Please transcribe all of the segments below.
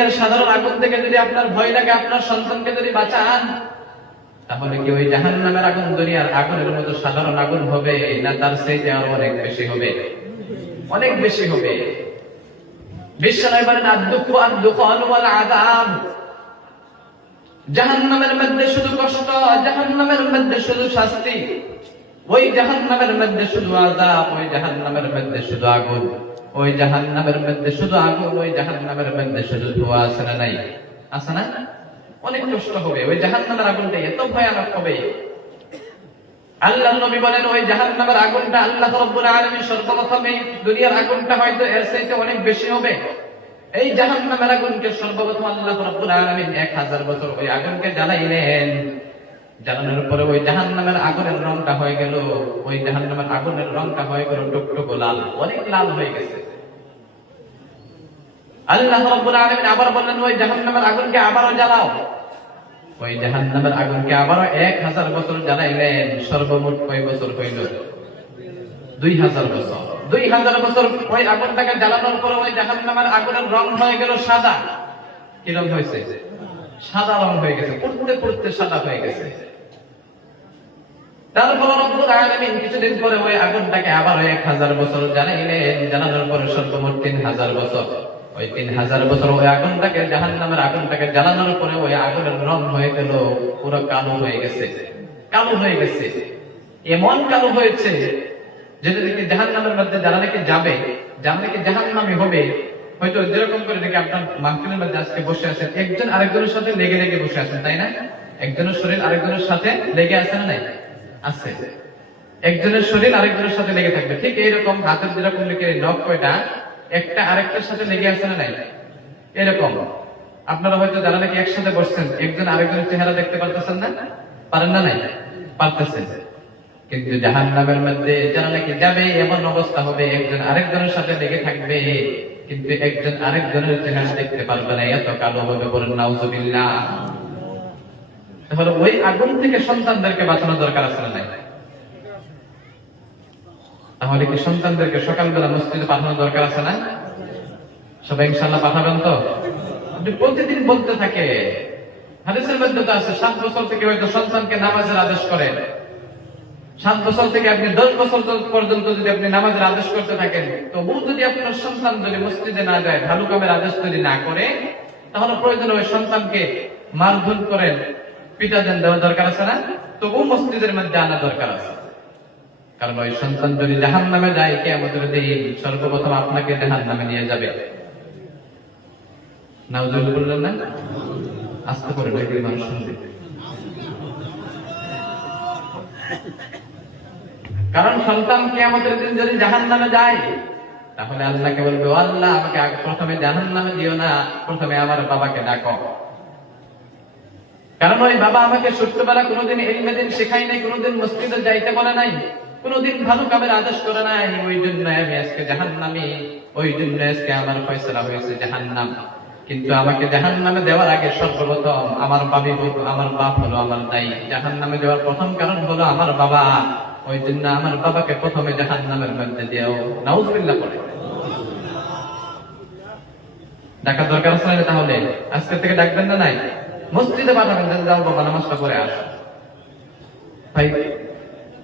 দুনিয়ার সাধারণ আগুন থেকে যদি আপনার ভয় লাগে, আপনার সন্তানকে যদি বাঁচান, তাহলে কি ওই জাহান্নামের আগুন দুনিয়ার আগুনের মতো সাধারণ আগুন হবে, না তার চাইতে আরো অনেক বেশি হবে? অনেক বেশি হবে। বিশ্বনবী বলেন আদ-দুখু আদ-দুখান ওয়াল আযাব, জাহান্নামের মধ্যে শুধু কষ্ট, জাহান্নামের মধ্যে শুধু শাস্তি, ওই জাহান্নামের মধ্যে শুধু আযাব, ওই জাহান্নামের মধ্যে শুধু আগুন, ওই জাহান্নামের মধ্যে শুধু আগুন, ওই জাহান্নামের মধ্যে শুধু ধোঁয়া। আছে না নাই? আছে না? অনেক কষ্ট হবে। ওই জাহান্নামের আগুনটা এত ভয়ানক হবে, আল্লাহর নবী বলেন ওই জাহান্নামের আগুনটা আল্লাহ রাব্বুল আলামিন সর্বপ্রথম এই দুনিয়ার আগুনটা হয়তো এর চাইতে অনেক বেশি হবে। এই জাহান্নামের আগুনকে সর্বপ্রথম আল্লাহ রাব্বুল আলামিন 1000 বছর ওই আগুনকে জ্বালাইলেন। জ্বালানোর পরে ওই জাহান্নামের আগুনের রংটা হয়ে গেল, ওই জাহান্নামের আগুনের রংটা হয়ে গেল টুকটুকো লাল, অনেক লাল হয়ে গেছে। আল্লাহ রাব্বুল আলামিন আবার বললেন ওই জাহান্নামের আগুনকে আবারও জ্বালাও। ওই জাহান্নামের আগুনকে আবারও 1000 বছর জ্বালাইলেন। সর্বমোট কয় বছর হইল? 2000 বছর। 2000 বছর ওই আগুনটাকে জ্বালানোর পর ওই জাহান্নামের আগুনের রং হয়ে গেল সাদা। কি রং হয়েছে? সাদা রং হয়ে গেছে, পড়তে পড়তে সাদা হয়ে গেছে। তারপর রব্বুল আলামিন কিছুদিন পরে ওই আগুনটাকে আবারও 1000 বছর জ্বালাইলেন। জ্বালানোর পরে সর্বমোট 3000 বছর। ওই 3000 বছর ওই আগুনটাকে, জাহান্নামের আগুনটাকে জ্বালানোর পরে ওই আগুনের রং হয়ে গেল পুরো কালো হয়ে গেছে। কালো হয়ে গেছে, এমন কালো হয়েছে যেটা দেখে জাহান্নামের মধ্যে যারা নাকি যাবে, যারা নাকি জাহান্নামী হবে, হয়তো যেরকম করে দেখে আপনার মাহফিলের মধ্যে আজকে বসে আছেন, একজন আরেকজনের সাথে লেগে লেগে বসে আছেন, তাই না? একজনের শরীর আরেকজনের সাথে লেগে আছে না? নাই? আছে। একজনের শরীর আরেকজনের সাথে লেগে থাকবে। ঠিক এইরকম হাতের যেরকম লেগে নখ কয়টা একটা আরেকটার সাথে লেগে আছে না? নাই? এরকম আপনারা হয়তো যারা নাকি একসাথে বসছেন, একজন আরেকজনের চেহারা দেখতে পারতেছেন না? পারেন না? নাই? পারতেছেন। কিন্তু জাহান্নামের মধ্যে যারা নাকি যাবে, এমন অবস্থা হবে একজন আরেকজনের সাথে লেগে থাকবে, কিন্তু একজন আরেকজনের চেহারা দেখতে পারবে না, এত কালো হবে। বলেন নাউজুবিল্লাহ। তাহলে ওই আগুন থেকে সন্তানদেরকে বাঁচানো দরকার আছে না? নাই? তাহলে কি সন্তানদেরকে সকালবেলা মসজিদে পাঠানো দরকার আছে না? সবাই ইনশাআল্লাহ পাঠাবেন তো? আপনি প্রতিদিন বলতে থাকে, হাদিসের মধ্যে তো আছে 7 বছর থেকে হয়তো সন্তানকে নামাজের আদেশ করেন। 7 বছর থেকে আপনি 10 বছর পর্যন্ত যদি আপনি নামাজের আদেশ করতে থাকেন, তবু যদি আপনার সন্তান যদি মসজিদে না যায়, ভালো কামের আদেশ যদি না করে, তাহলে প্রয়োজনে ওই সন্তানকে মারধর করেন, পিটা দেন, দেওয়া দরকার আছে না? তবু মসজিদের মধ্যে আনা দরকার আছে। কারণ ওই সন্তান যদি জাহান্নামে যায়, কিয়ামতের দিন সর্বপ্রথম আপনাকে জাহান্নামে নিয়ে যাবে। নাউজুবিল্লাহ বললেন না? আস্তে করে দেখি মানুষ শুনবে। কারণ সন্তান কিয়ামতের দিন যদি জাহান্নামে যায়, তাহলে আল্লাহকে বলবে, ও আল্লাহ, আমাকে প্রথমে জাহান্নামে দিও না, প্রথমে আমার বাবাকে ডাকো। কারণ ওই বাবা আমাকে ছোট্টবেলা কোনোদিন ইলমে দ্বীন শেখায় নাই, কোনোদিন মসজিদে যাইতে বলে নাই, কোনোদিন ভালো কামের আদেশ করে নাই। ওই জন্য আমি আজকে জাহান্নামী, ওই জন্য আজকে আমার ফয়সালা হয়েছে জাহান্নাম। কিন্তু আমাকে জাহান্নামে দেওয়ার আগে সর্বপ্রথম আমার বাপ হলো আমার দায়ী। জাহান্নামে দেওয়ার প্রথম কারণ হলো আমার বাবা, ওই জন্য আমার বাবাকে প্রথমে জাহান্নামের মধ্যে দিও। নাউজুবিল্লাহ পড়ে ডাকার দরকার আছে না? তাহলে আজকে থেকে ডাকবেন না? নাই? মসজিদে পাঠাবেন, যাও বাবা নামাজটা পড়ে আস। ভাই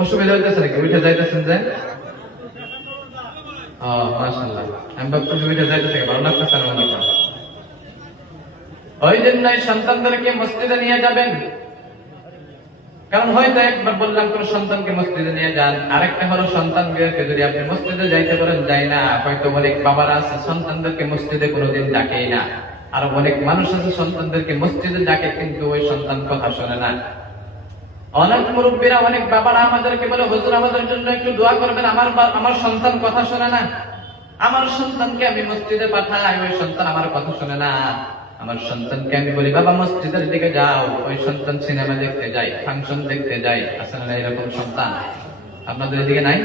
অসুবিধা হইতেছে নাকি? উঠে যাইতেছেন যে? মাশাআল্লাহ, আমি ভাবতেছি উঠে যাইতেছে, ভালো লাগতেছে না? মনে করেন ওই জন্যই সন্তানদেরকে মসজিদে নিয়ে যাবেন। কারণ হয়তো একবার বললাম কোন সন্তানকে মসজিদে নিয়ে যান, আরেকটা হলো সন্তানকে যদি আপনি মসজিদে যাইতে পারেন, যাই না। হয়তো অনেক বাবারা আছে সন্তানদেরকে মসজিদে কোনোদিন ডাকেই না, আর অনেক মানুষ আছে সন্তানদেরকে মসজিদে ডাকে, কিন্তু ওই সন্তান কথা শোনে না। অনেক মুরব্বীরা, অনেক বাবারা আমাদেরকে বলে, হুজুর আমাদের জন্য একটু দোয়া করবেন, আমার সন্তান কথা শোনে না। আমার সন্তানকে আমি মসজিদে পাঠাই, ওই সন্তান আমার কথা শোনে না। আমার সন্তানকে আমি বলি, বাবা মসজিদের দিকে যাও, ওই সন্তান সিনেমা দেখতে যায়, ফাংশন দেখতে যায়। আসলে না এরকম সন্তান আপনাদের এদিকে নাই?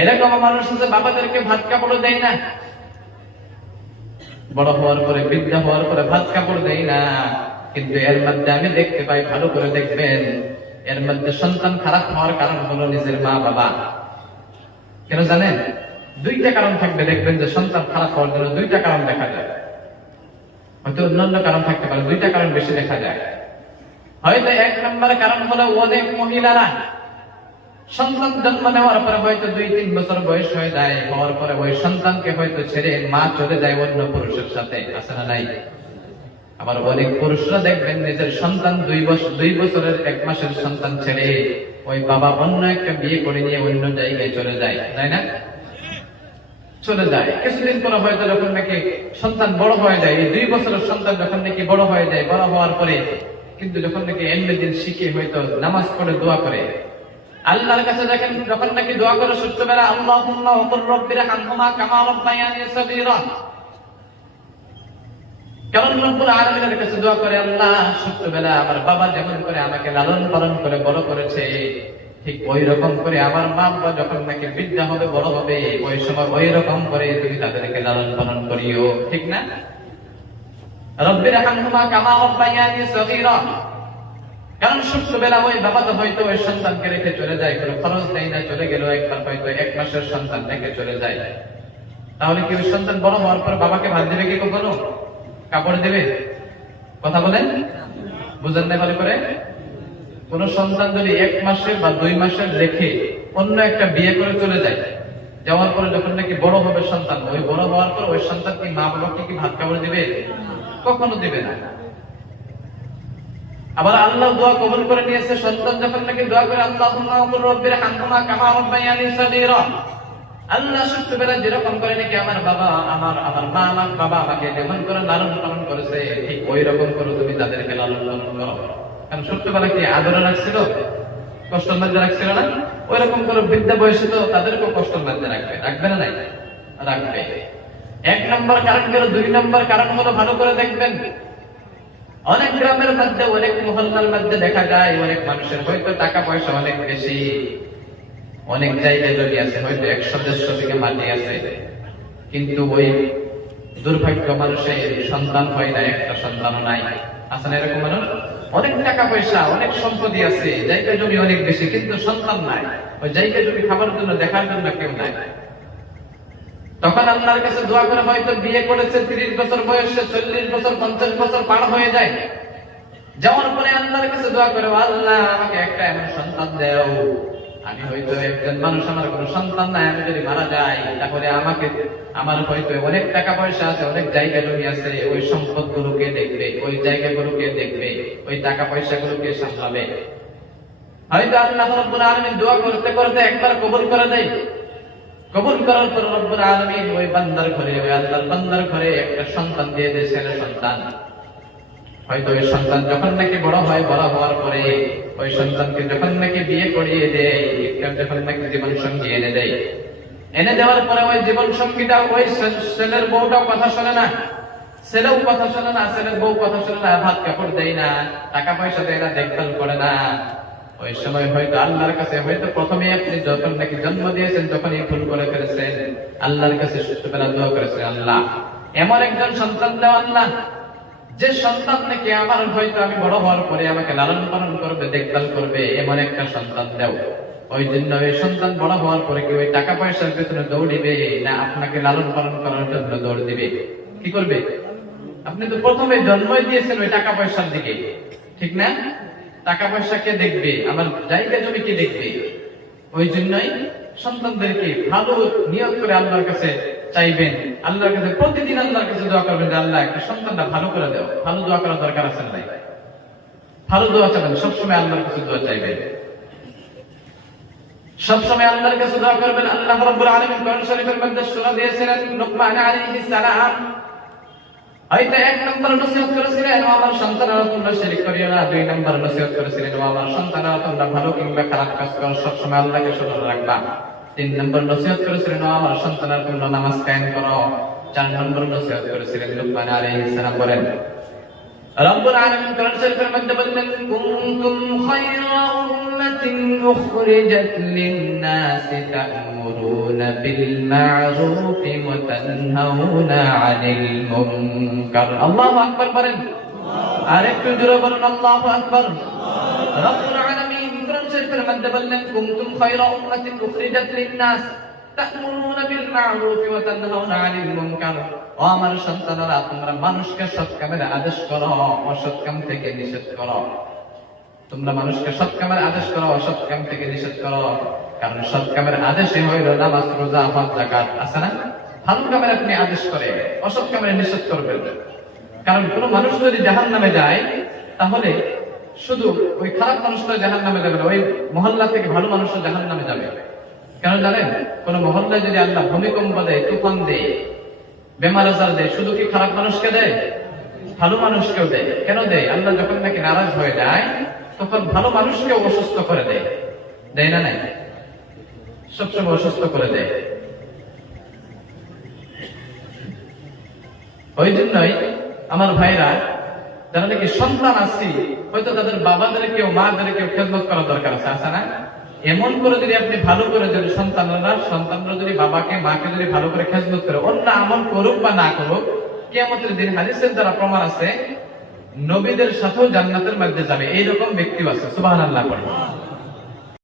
এরকম মানুষ আছে বাবাদেরকে ভাত কাপড় দেয় না, বড় হওয়ার পরে, বৃদ্ধ হওয়ার পরে ভাত কাপড় দেয় না। কিন্তু এর মধ্যে আমি দেখতে পাই, ভালো করে দেখবেন, এর মধ্যে সন্তান খারাপ হওয়ার কারণ হলো নিজের মা বাবা। কেন জানেন? 2টা কারণ থাকবে, দেখবেন যে সন্তান খারাপ হওয়ার জন্য 2টা কারণ দেখা যায়। হয়তো অন্যান্য কারণ থাকতে পারে, দুইটা কারণ বেশি দেখা যায়। হয়তো এক নম্বর কারণ হলো অনেক মহিলারা সন্তান জন্ম নেওয়ার পরে হয়তো 2-3 বছর বয়স হয়ে যায়, হওয়ার পরে ওই সন্তানকে হয়তো ছেড়ে মা চলে যায় অন্য পুরুষের সাথে, আছে না নাই? আবার অনেক পুরুষরা দেখবেন নিজের সন্তান 2 বছরের 1 মাসের সন্তান ছেড়ে ওই বাবা অন্য একটা বিয়ে করে নিয়ে অন্য জায়গায় চলে যায়, তাই না? চলে যায়। কিছুদিন পরে হয়তো যখন নাকি সন্তান বড় হয়ে যায়, এই 2 বছরের সন্তান যখন নাকি বড় হয়ে যায়, বড় হওয়ার পরে কিন্তু যখন নাকি এলমেদিন শিখে হয়তো নামাজ পড়ে দোয়া করে, আল্লাহর কাছে দেখেন যখন নাকি দোয়া করে ছোট্টবেলা, আল্লাহুম্মা ওয়াকুর রাব্বিরহামহুমা কামা রাব্বায়ানি সগীরা, কারণ রব্বুল আলামিনের কাছে দোয়া করে, আল্লাহ ছোট্টবেলা আমার বাবা যেমন করে আমাকে লালন পালন করে বড় করেছে, ঠিক ওই রকম করে আমার মা বাবা যখন নাকি বৃদ্ধা হবে, বড় হবে, ওই সময় ওই রকম করে তুমি তাদেরকে লালন পালন করিও, ঠিক না? রব্বিরহামহুমা কামা রাব্বায়ানি সগীরা, কারণ ছোট্টবেলা ওই বাবা তো হয়তো ওই সন্তানকে রেখে চলে যায়, কোনো খরচ নেই না, চলে গেল একবার হয়তো 1 মাসের সন্তান রেখে চলে যায়, তাহলে কি ওই সন্তান বড় হওয়ার পর বাবাকে ভাত দেবে কি কখনো? কাপড় দেবে? কথা বলেন, বুঝেন না ভালো করে? কোন সন্তান যদি 1 মাসের বা 2 মাসের রেখে অন্য একটা বিয়ে করে চলে যায়, যাওয়ার পরে যখন নাকি বড় হবে সন্তান, ওই বড় হওয়ার পর ওই সন্তান কি মা বাবাকে কি ভাত কাপড় দিবে? কখনো দিবে না। আবার আল্লাহ দোয়া কবুল করে নিয়েছে, সন্তান যখন নাকি দোয়া করে আল্লাহুম্মা ওয়াকুর রাব্বিরহামহুমা কামা রাব্বায়ানি সগীরা, আল্লাহ ছোট্টবেলা যেরকম করে নাকি আমার বাবা আমার মা আমার বাবা আমাকে যেমন করে লালন পালন করেছে, ঠিক ওই রকম করে তুমি তাদেরকে লালন পালন করো। কারণ ছোট্টবেলা কি আদরে রাখছিল, কষ্টের মধ্যে রাখছিল না? ওই রকম করে বৃদ্ধা বয়সে তো তাদেরকেও কষ্টের মধ্যে রাখবে, রাখবে না? নাই, রাখবে। 1 নম্বর কারণ গেল। 2 নম্বর কারণ হলো, ভালো করে দেখবেন, অনেক গ্রামের মধ্যে অনেক মহল্লার মধ্যে দেখা যায় অনেক মানুষের হয়তো টাকা পয়সা অনেক বেশি, অনেক জায়গায় জমি আছে, হয়তো 100-150 বিঘা মাটি আছে, কিন্তু ওই দুর্ভাগ্য মানুষের সন্তান হয় না, একটা সন্তানও নাই। আছে না এরকম মানুষ? অনেক টাকা পয়সা, অনেক সম্পত্তি আছে, জায়গা জমি অনেক বেশি, কিন্তু সন্তান নাই। ওই জায়গা জমি খাবার জন্য, দেখার জন্য কেউ নাই। তখন আল্লাহর কাছে দোয়া করে, হয়তো বিয়ে করেছে 30 বছর বয়সে, 40 বছর 50 বছর পার হয়ে যায়, যাওয়ার পরে আল্লাহর কাছে দোয়া করে, আল্লাহ আমাকে একটা এমন সন্তান দাও, আমি হয়তো একজন মানুষ, আমার কোনো সন্তান নাই, আমি যদি মারা যাই তাহলে আমাকে, আমার হয়তো অনেক টাকা পয়সা আছে, অনেক জায়গা জমি আছে, ওই সম্পদ গুলোকে দেখবে, ওই জায়গাগুলোকে দেখবে, ওই টাকা পয়সা গুলোকে সামলাবে। হয়তো আল্লাহ রাব্বুল আলামিন দোয়া করতে করতে একবার কবুল করে দেয়। কবুল করার পর রব্বুল আলামিন ওই বান্দার ঘরে, ওই আল্লাহর বান্দার ঘরে একটা সন্তান দিয়ে দেয়, ছেলে সন্তান। হয়তো ওই সন্তান যখন নাকি বড় হয়, বড় হওয়ার পরে ওই সন্তানকে যখন নাকি বিয়ে করিয়ে দেয়, যখন নাকি জীবন সঙ্গী এনে দেয়, এনে দেওয়ার পরে ওই জীবন সঙ্গীটা, ওই ছেলের বউটাও কথা শোনে না, ছেলেও কথা শোনে না, ছেলের বউ কথা শোনে না, ভাত কাপড় দেয় না, টাকা পয়সা দেয় না, দেখভাল করে না। ওই সময় হয়তো আল্লাহর কাছে, হয়তো প্রথমে আপনি যখন নাকি জন্ম দিয়েছেন, যখন এই ভুল করে ফেলেছেন, আল্লাহর কাছে ছোটবেলা দোয়া করেছেন, আল্লাহ এমন একজন সন্তান দাও আল্লাহ, যে সন্তান নাকি আমার হয়তো আমি বড় হওয়ার পরে আমাকে লালন পালন করবে, দেখভাল করবে, এমন একটা সন্তান দাও। ওই জন্য ওই সন্তান বড় হওয়ার পরে কি ওই টাকা পয়সার পেছনে দৌড়িবে না আপনাকে লালন পালন করার জন্য দৌড় দিবে? কি করবে? আপনি তো প্রথমে জন্মই দিয়েছেন ওই টাকা পয়সার দিকে, ঠিক না? টাকা পয়সা কে দেখবে? আমার জায়গা জমি কে দেখবে? ওই জন্যই সন্তানদেরকে ভালো নিয়ত করে আল্লাহর কাছে চাইবেন, আল্লাহর কাছে প্রতিদিন আল্লাহর কাছে দোয়া করবেন যে আল্লাহ একটা সন্তানটা ভালো করে দাও। ভালো দোয়া করার দরকার আছে না? ভালো দোয়া চাবেন, সবসময় আল্লাহর কাছে দোয়া চাইবেন, সবসময় আল্লাহর কাছে দোয়া করবেন। আল্লাহ রাব্বুল আলামিন কোরআন শরীফের মধ্যে সূরা দিয়েছিলেন, লুকমান আলাইহিস সালাম হয়তো 1 নম্বর নসিহত করেছিলেন, ও আমার সন্তানেরা তোমরা শিরক করিও না। 2 নম্বর নসিহত করেছিলেন, ও আমার সন্তানেরা তোমরা ভালো কিংবা খারাপ কাজ করো, সবসময় আল্লাহকে স্মরণ রাখবা। 3 নম্বর নসিহত করেছিলেন, ও আমার সন্তানেরা তোমরা নামাজ কায়েম করো। 4 নম্বর নসিহত করেছিলেন লুকমান আলাইহিস সালাম বলেন, রব্বুল আলামিন কোরআন শরীফের মধ্যে বললেন, কুনতুম খায়রা উম্মাতিন উখরিজাত লিন-নাসি তা'মুরুনা বিল মা'রুফি ওয়া তানহাউনা 'আনিল মুনকার। আল্লাহু আকবার বলেন, আর একটু জোরে বলুন আল্লাহু আকবার। রব্বুল আলামিন কোরআন শরীফের মধ্যে বললেন, কুনতুম খায়রা উম্মাতিন উখরিজাত লিন-নাস তা'মুরুনা বিল মা'রুফি ওয়া তানহাউনা 'আনিল মুনকার। ও আমার সন্তানেরা, তোমরা মানুষকে সৎ কামের আদেশ করো, অসৎ কাম থেকে নিষেধ করো। তোমরা মানুষকে সৎ কামের আদেশ করো, অসৎ কাম থেকে নিষেধ করো। কারণ সৎ কামের আদেশই হইল নামাজ, রোজা, হজ, যাকাত, আছে না? ভালো কামের আপনি আদেশ করে, অসৎ কামের নিষেধ করবেন। কারণ কোন মানুষ যদি জাহান্নামে যায়, তাহলে শুধু ওই খারাপ মানুষটা জাহান্নামে যাবে না, ওই মহল্লা থেকে ভালো মানুষও জাহান্নামে যাবে। কেন জানেন? কোন মহল্লায় যদি আল্লাহ ভূমিকম্প দেয়, তুফান দেয়, বেমার আজার দেয়, শুধু কি খারাপ মানুষকে দেয়? ভালো মানুষকেও দেয়। কেন দেয়? আল্লাহ যখন নাকি নারাজ হয়ে যায়, তখন ভালো মানুষকেও অসুস্থ করে দেয়। দেয় না? নাই? সবসময় অসুস্থ করে দেয়। ওই জন্যই আমার ভাইরা, যারা নাকি সন্তান আছে, হয়তো তাদের বাবাদেরকেও মাদেরকেও খেদমত করা দরকার আছে, আছে না? এমন করে যদি আপনি ভালো করে, যদি সন্তানরা যদি বাবাকে মাকে যদি ভালো করে খেদমত করে, অন্য আমল করুক বা না করুক, কিয়ামতের দিন হাদিসের দ্বারা প্রমাণ আছে, নবীদের সাথেও জান্নাতের মধ্যে যাবে, এইরকম ব্যক্তিও আছে। সুবহানাল্লাহ।